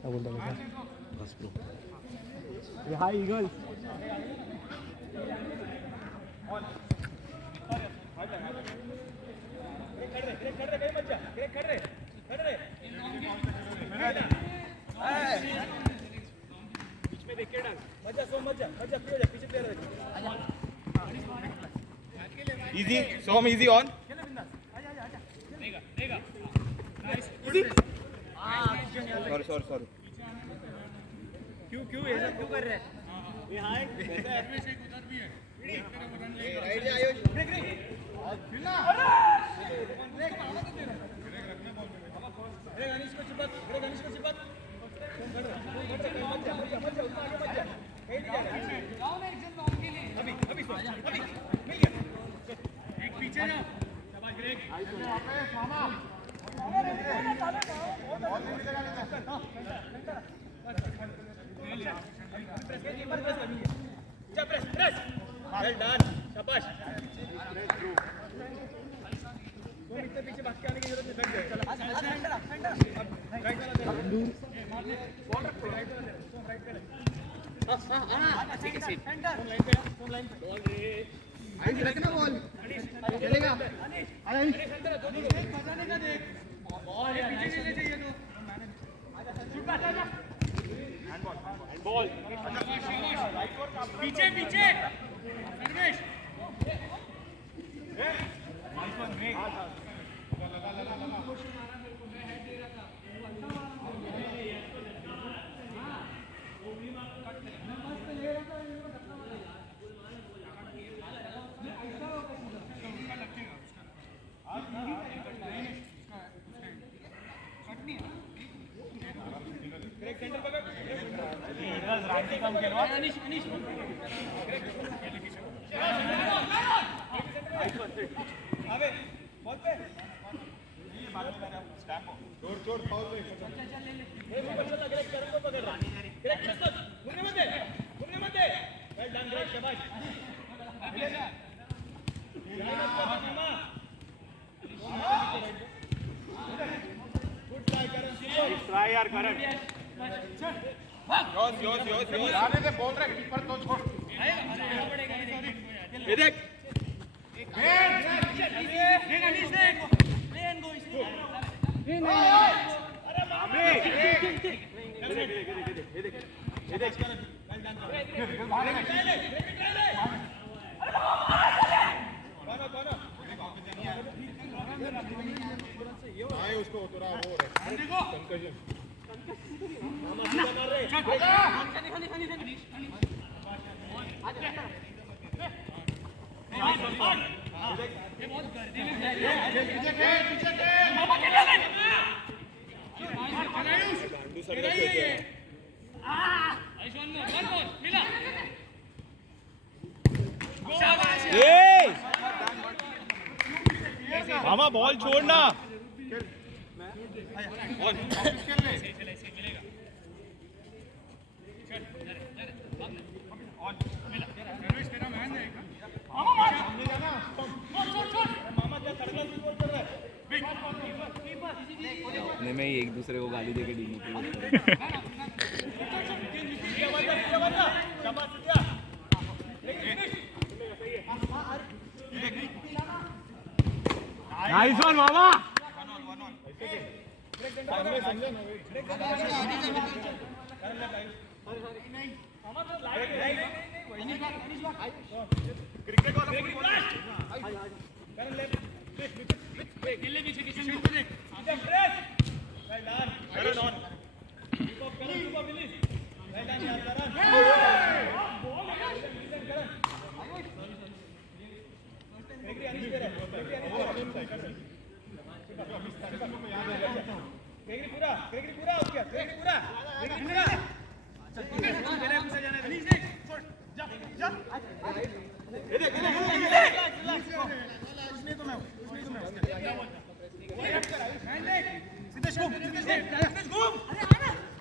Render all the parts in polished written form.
क्या बोलता बेटा? बस bro. Hi eagle. Easy, Som, easy on. Sorry. क्यों ऐसा क्यों कर रहे हैं? ये हाय उधर भी है. राइट से आयुष. गणेश को चिपक. अभी मिल गया. एक पीछे जाओ. शाबाश ग्रेग. प्रेस. Well done. शाबाश. तुम इतने पीछे भाग के आने की जरूरत नहीं. बैठ गए. चलो राइट वाला दे. राइट पे. ठीक है सीट. लाइन पे. बॉल रे. आइस रखना बॉल. चलेगा. आइस बचाने का देख. बॉल यार पीछे ले चाहिए तो. Shoot back. हैंडबॉल. पीछे Sarvesh. Nice one make. Centre पकड़. राइट कम खेलो. अनीश अबे बहुत पे ये बात कर रहा हूं. स्टैम्प छोड़ फाउल पे. ये बच्चा लग रहा है. करन को पकड़ रहा. ग्रेट प्रस्तुत. घूमने मत दे. Well done great. शाबाश. Good try Karan. ट्राई यार करन. योस आने से बोल रहे कीपर तो छोड़. ये देख. अरे बाप रे. ये देख. उसको थोड़ा वो कंकशन. मामा बॉल छोड़ना. अपने में ही एक दूसरे को गाली देके डीमोटिवेट कर. नाइस वन मामा.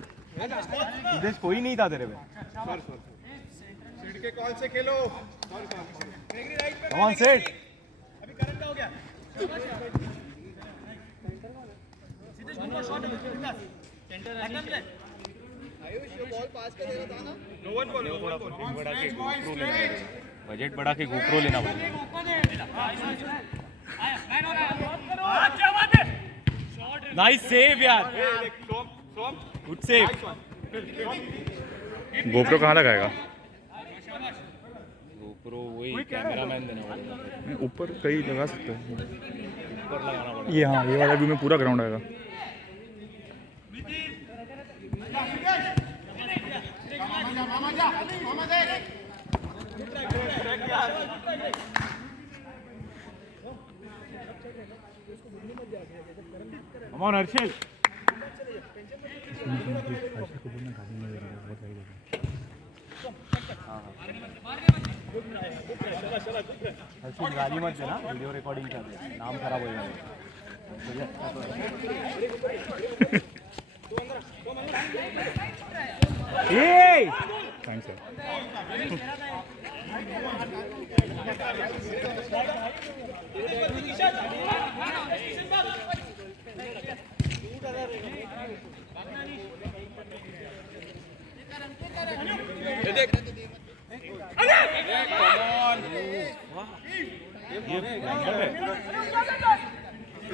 सिद्धेश कोई नहीं था तेरे पे के कॉल से खेलो Come on, sit. अभी करंट हो गया सिद्धेश गुड शॉट आयुष ये बॉल पास कर दे रहा था ना नो वन बॉल बजट बढ़ा के GoPro लेना पड़ेगा नाइस सेव यार गुड सेव गोप्रो कहाँ लगाएगा? GoPro वही कैमरामैन देना पड़ेगा ऊपर कहीं लगा सकते हैं। ऊपर लगाना पड़ेगा ये हाँ, ये वाला व्यू में पूरा ग्राउंड आएगा। Come on, Arshil. अर्शिल गाली मत देना वीडियो रिकॉर्डिंग कर रहे नाम खराब हो जाएगा थैंक्स सर।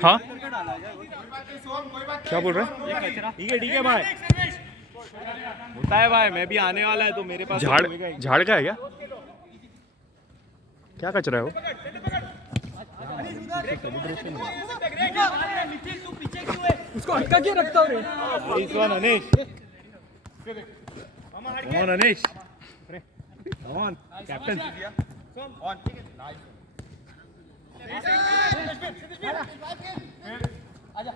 हाँ क्या बोल रहे हैं? ठीक है भाई होता है भाई मैं भी आने वाला है तो मेरे पास झाड़ का है क्या? क्या कचरा है वो? उसको हटका के रखता हूँ रे Anish Come on, Anish. Come on, captain. On nice आजा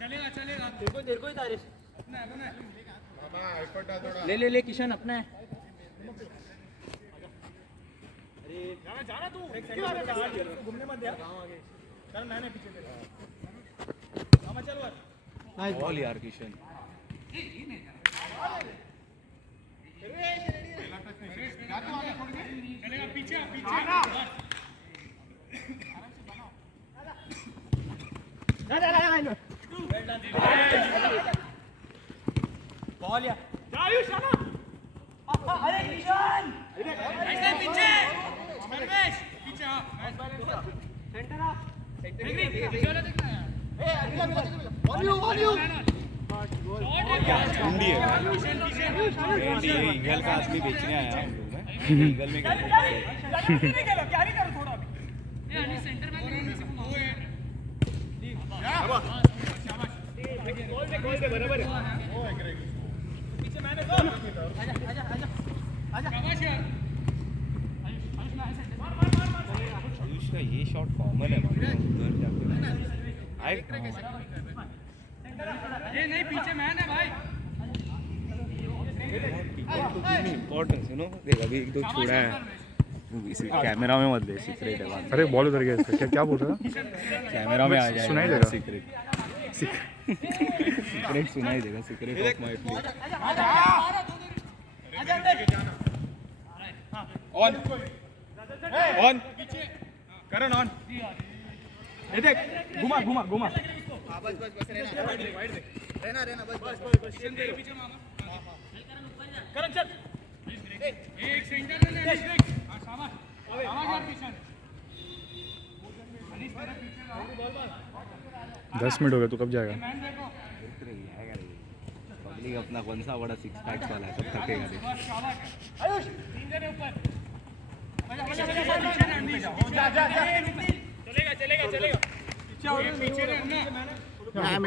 सिद्धेश चलेगा तेरे को ही तारीफ ले किशन अपना है जाना तू घूमने मत दिया चल मैंने पीछे तेरे चल बॉल यार किशन चलेगा पीछे बॉल या आयुष आना अरे किशन ऐसे पीछे परवेश पीछे हां सेंटर आ एग्री चलो देखना ए अगला ऑन यू भिंडी है भिंडी ईगल का असली बेचने आया हम लोग मैं ईगल में क्या नहीं करो थोड़ा अभी ए अनि सेंटर में गोल पे बराबर है पीछे मैंने आजा शाबाश यार आयुष का ये शॉट कॉमन है मतलब उधर जाके ये नहीं पीछे मैन है भाई इम्पोर्टेंस यू नो देख अभी एक दो छोड़ा है इसी कैमरा में मत दे सीक्रेट है बात अरे बॉल उधर गया इसका। क्या बोल रहा था? कैमरा में आ जाएगा सुनाई देगा। सीक्रेट सुनाई देगा secret of my play on on Karan on ये देख घुमा बस रहना बस पीछे मामा करण चल एक सेंटर ले ले हां शाबाश यार किशन 10 मिनट हो गए, तो कब जाएगा? पब्लिक अपना कौन सा बड़ा सिक्स पैक वाला है, सब थकेगा देख। मैं आया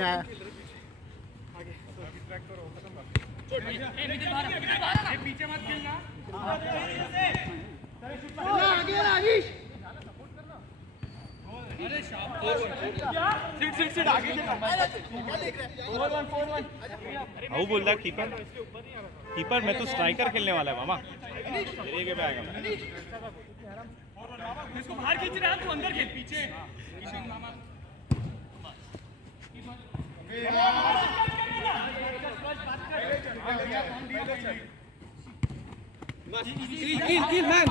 पीछे मत खेलना। हाउ बोल रहा कीपर? कीपर मैं तो स्ट्राइकर खेलने वाला है मामा। मेरे के पे आएगा मैं। इसको बाहर खींच रहा है, तू अंदर खेल पीछे। किल मैन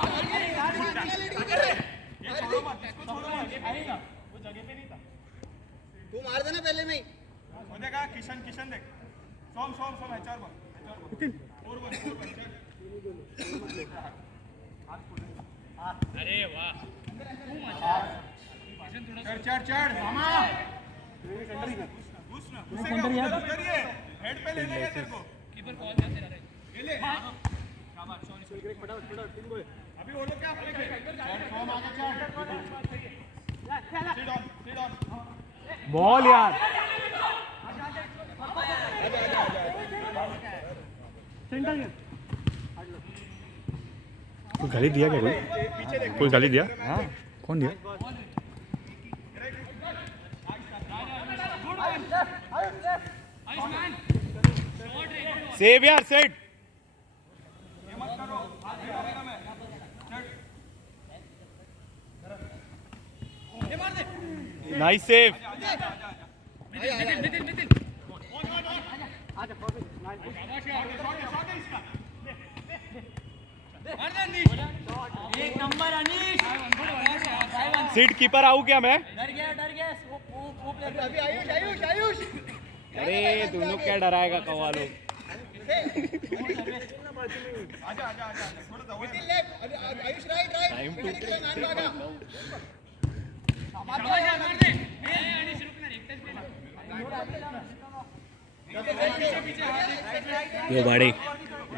तू मार देना पहले में ही। देखा किशन देख। सोम एचआर बॉल। अरे वाह। चढ़ मामा। हेड पे ले लेगा तेरे को। कीपर कॉल करते रह रहे। ले ले। शाबाश, सॉरी। फटाफट। अभी वो लोग क्या खेलेंगे? सोम आगे चढ़। Sit on. बॉल यार, कोई गाली दिया क्या? कोई गाली दिया? हाँ, कौन दिया? सेव यार, सेट। Nice save. एक नंबर अनीश। सीट कीपर आऊँ क्या मैं? डर गया अभी आयुष अरे दोनों क्या डराएगा कौवा लोग। आजा थोड़ा आयुष राइट टाइम टू यो बाड़े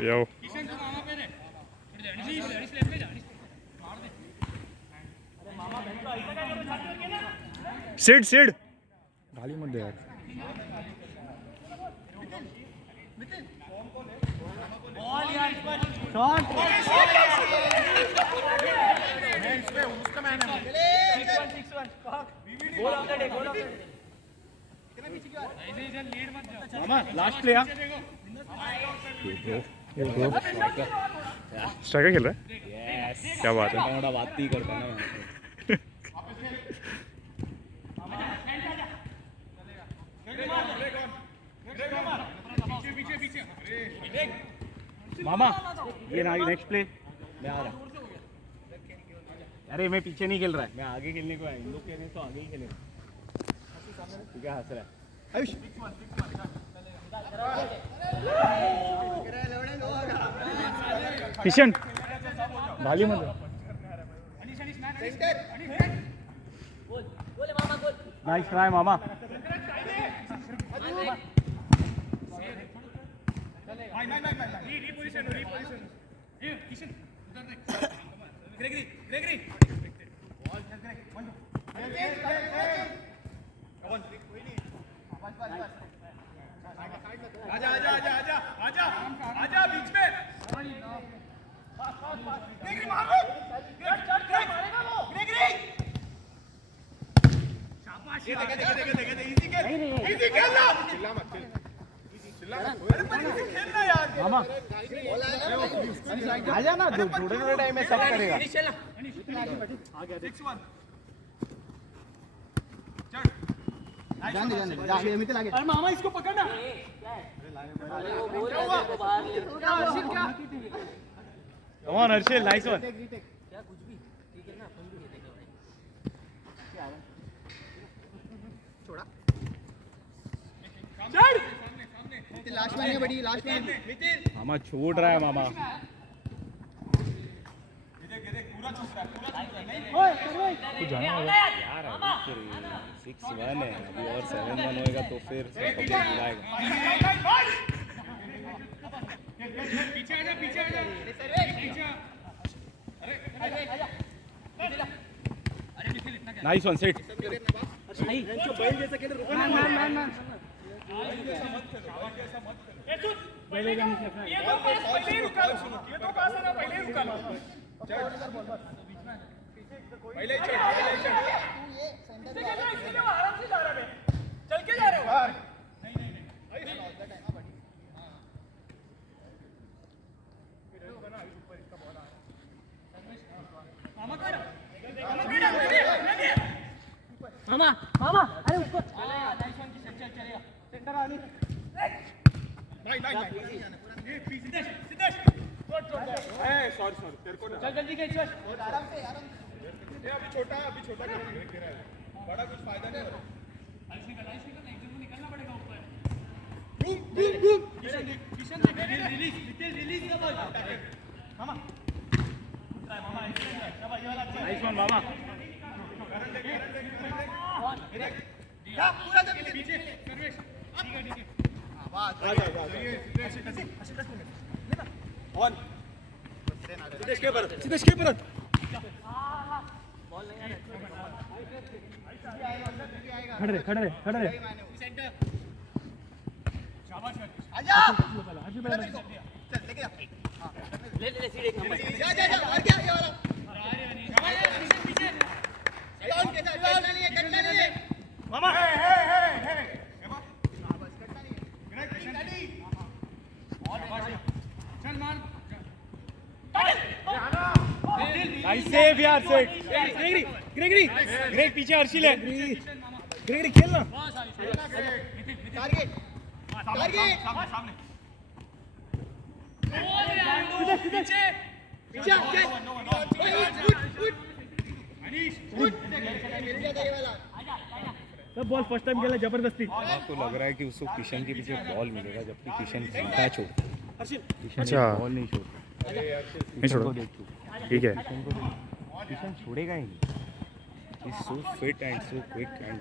यो सिड गाली मत दे यार। मामा लास्ट प्ले। स्ट्राइकर खेल रहा है? यस, क्या बात है। थोड़ा बात ही करता ना मैं। मामा ये नेक्स्ट प्ले मैं आ रहा हूँ। अरे मैं पीछे नहीं खेल रहा है, मैं आगे खेलने को आया। इन लोग कह रहे हैं तो आगे ही खेले। ठीक है, हंस रहा है आयुष किशन गाली मत दे। नाइस ट्राई मामा। आजा बीच में। इजी खेलना। खेलना यार मामा आजा ना, थोड़े टाइम में सब करेगा। 6-1 अरे मामा इसको पकड़ना। Come on Harshil, nice one. Last में बड़ी लास्ट में मामा छोड़ रहा है मामा। पूरा कुछ जाना होगा यार 6-1 है अभी और 7-1 होएगा तो फिर बुलाएगा पीछे आजा पीछे आजा नाइस वन सेट बैल जैसा खेल रुका ना ये तो पास पहले ही रुका ये तो पास है ना पहले ही रुका पहले ही चल आराम से जा रहा है चल के जा रहे हो मामा अरे उसको चलेगा सेंटर आनी सिद्धेश सॉरी तेरे को चल जल्दी खेच आराम से अभी छोटा करेंगे बड़ा कुछ फायदा नहीं हो रहा निकलना पड़ेगा ऊपर किशन रिलीज का बॉल मामा नाइस वन मामा पूरा पीछे सर्वेश ठीक है ऑन सिद्धेश के पर खड़े रहे सेंटर शाबाश आजा चल लेके जा ले सीधे एक नंबर जा और क्या ये वाला पीछे डाउन के साथ कटना नहीं है मामा हे चल मान नाइस सेव यार सेट ग्रेगरी पीछे हर्षिल है ग्रेगरी खेलना टारगेट सामने पीछे सब बॉल फर्स्ट टाइम खेला जबरदस्ती आपको लग रहा है कि उसको किशन के पीछे बॉल मिलेगा जबकि किशन घंटा छोड़ता है अच्छा बॉल नहीं छोड़ता नहीं छोड़ो ठीक है किशन छोड़ेगा ही नहीं so fit and so quick and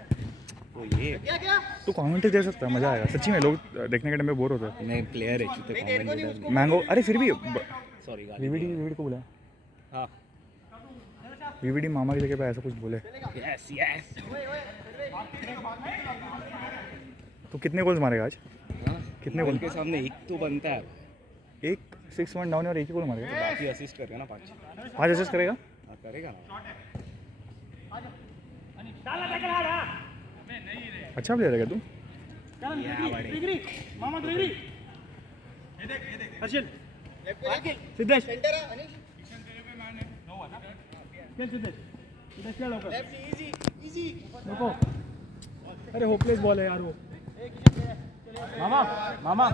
तो ये तू कमेंट्री दे सकता है मजा आएगा सच्ची में लोग देखने के टाइम पे बोर होते हैं नहीं प्लेयर है चूते कमेंट मैंगो अरे फिर भी सॉरी वीवीडी को बोला हाँ वीवीडी मामा की जगह पे ऐसा कुछ बोले यस यस तो कितने गोल्स मारेगा आज कितने गोल के सामने एक तो बनता है एक 6-1 डाउन और एक ही गोल मारेगा तो बाकी असिस्ट करेगा ना 5 असिस्ट करेगा हाँ करेगा ना अच्छा प्लेयर है तू मामा ग्रेगरी हर्षिल सिद्धेश खेल सिद्धेश खेल इजी रुको अरे होपलेस बॉल है यार वो मामा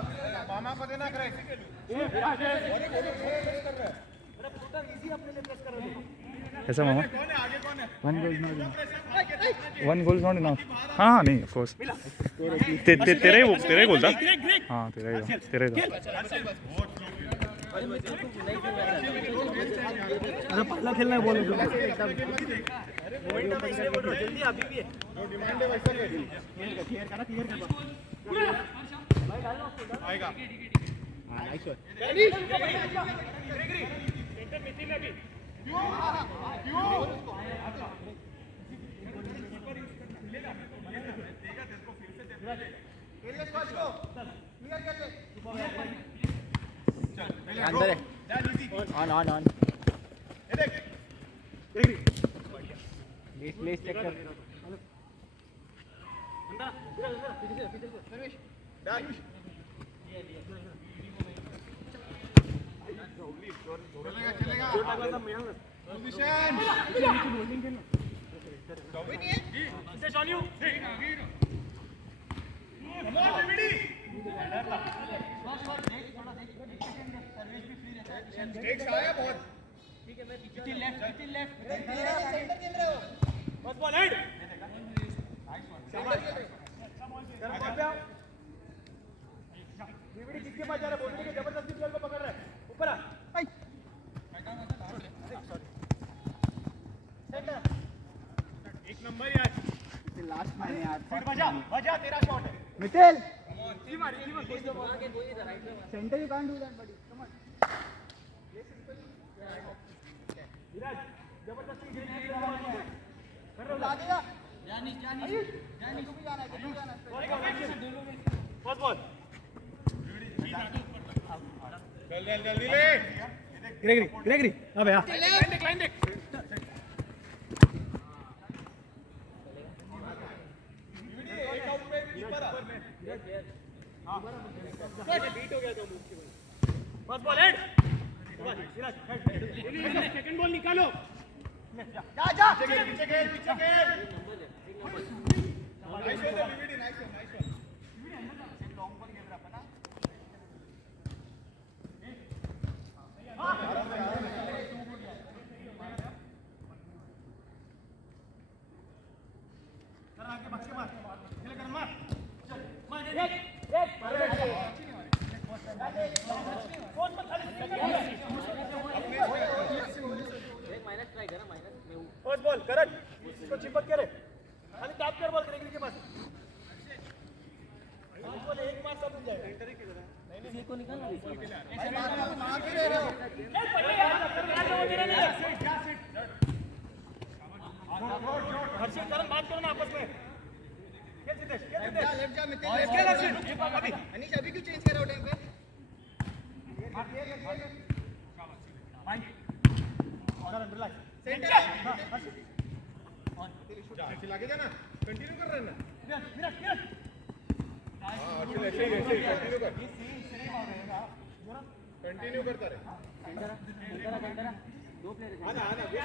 को देना करे कैसा मामा कौन है आगे कौन है वन गोल नॉट इनफ हाँ नहीं ऑफ कोर्स तेरा ही गोल था हाँ तेरा ही था अरे पहला खेलना है बॉल डिमांड है वैसा आएगा अंदर है ऑन प्लेस चेक कर जबरदस्ती प्लेयर को पकड़ रहा है ऊपर बजा तेरा शॉट है middle centre you can't do that buddy come on Viraj जबरदस्ती कर रहा लागेगा जानी को भी जाना है फर्स्ट बॉल ग्रेगरी अबे हां लाइन देख first ball head second ball निकालो जा पीछे खेल nice one nice one long ball खेल रहा ना आगे बच्चे मार खेल कर मार एक माइनस ट्राई करा माइनस में फर्स्ट बॉल करण इसको चिपक के रे खाली टैप कर बॉल ग्रेगरी के पास बॉल एक मार सब मिल जाएगा एंटर ही कर रहा है नहीं को निकालना ऐसे मार के रहे हो पहले यार हर्षित करण बात करो ना आपस में लेफ्ट जा मितेश अभी अनीश अभी क्यों चेंज कर रहा हो टाइम पे फाइन और रिलैक्स सेंटर लागे जाना कंटिन्यू कर रहे हैं ना मिनट हां ऐसे कंटिन्यू कर कंटिन्यू करता रहे सेंटर दो प्लेयर आना आजा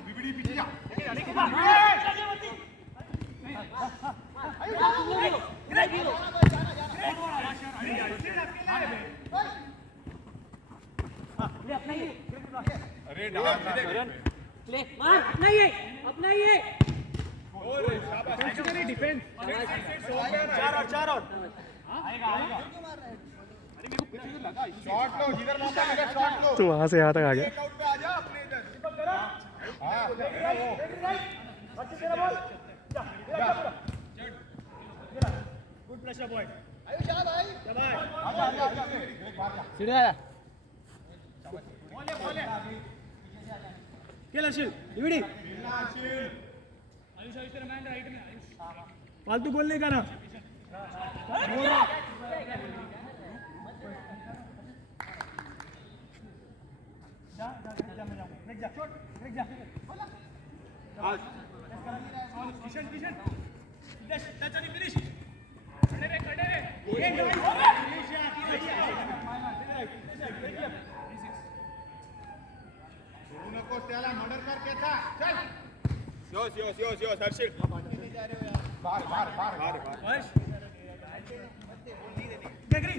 बीबीडी पीछे जा अरे प्ले मार अपना ही है शाबाश डिफेंस चार और आएगा अरे मेरे को पीछे से लगा शॉट लो जिधर मौका लगा शॉट लो तो वहां से यहाँ तक आ गया आउट पे आ जा अपने इधर चिपक करा हां अच्छे तेरा बॉल जा गुड प्रेशर बॉय आयो शाबाश भाई शाबाश आजा सीधे आजा बॉल खेल अर्शिल डीवीडी आयुष तेरा मैन राइट में आयुष फालतू बोलने का ना त्याला मर्डर कर कैसा चल योस हर्षिल बाहर ग्रेगरी